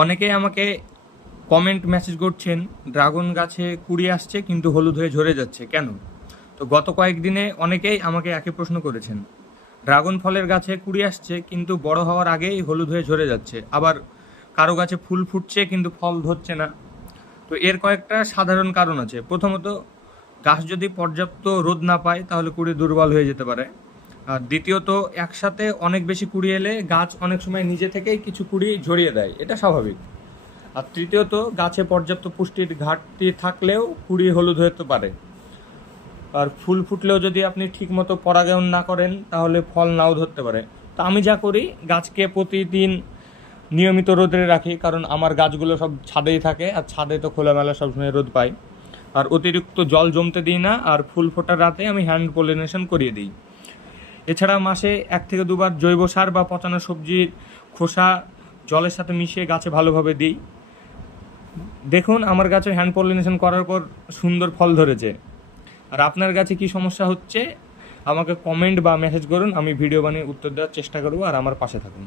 অনেকেই আমাকে comment message করছেন ড্রাগন গাছে কুড়ি আসছে কিন্তু হলুদ হয়ে ঝরে যাচ্ছে কেন। তো গত কয়েকদিনে অনেকেই আমাকে একই প্রশ্ন করেছেন। ড্রাগন ফলের গাছে কুড়ি আসছে কিন্তু বড় হওয়ার আগেই হলুদ হয়ে ঝরে যাচ্ছে, আবার কারো গাছে ফুল ফুটছে কিন্তু ফল ধরছে না। তো এর কয়েকটা সাধারণ কারণ আছে। প্রথমত, গাছ যদি পর্যাপ্ত রোদ না পায় তাহলে কুড়ি দুর্বল হয়ে যেতে পারে। আর দ্বিতীয়ত, একসাথে অনেক বেশি কুড়ি এলে গাছ অনেক সময় নিজে থেকেই কিছু কুড়ি ঝরিয়ে দেয়, এটা স্বাভাবিক। আর তৃতীয়ত, গাছে পর্যাপ্ত পুষ্টির ঘাটতি থাকলেও কুড়ি হলুদ হতে পারে। আর ফুল ফুটলেও যদি আপনি ঠিকমতো পরাগায়ন না করেন তাহলে ফল নাও ধরতে পারে। তো আমি যা করি, গাছকে প্রতিদিন নিয়মিত রোদে রাখি, কারণ আমার গাছগুলো সব ছাদেই থাকে, আর ছাদে তো খোলামেলা সবসময় রোদ পাই। আর অতিরিক্ত জল জমতে দিই না, আর ফুল ফোটার রাতে আমি হ্যান্ড পলিনেশন করিয়ে দিই। এছাড়া মাসে 1 থেকে 2 বার জৈব সার বা পচানো সবজির খোসা জলের সাথে মিশিয়ে গাছে ভালোভাবে দিই। দেখুন, আমার গাছে হ্যান্ড পলিনেশন করার পর সুন্দর ফল ধরেছে। আর আপনার গাছে কি সমস্যা হচ্ছে আমাকে কমেন্ট বা মেসেজ করুন, আমি ভিডিও বানিয়ে উত্তর দেওয়ার চেষ্টা করব। আর আমার পাশে থাকুন।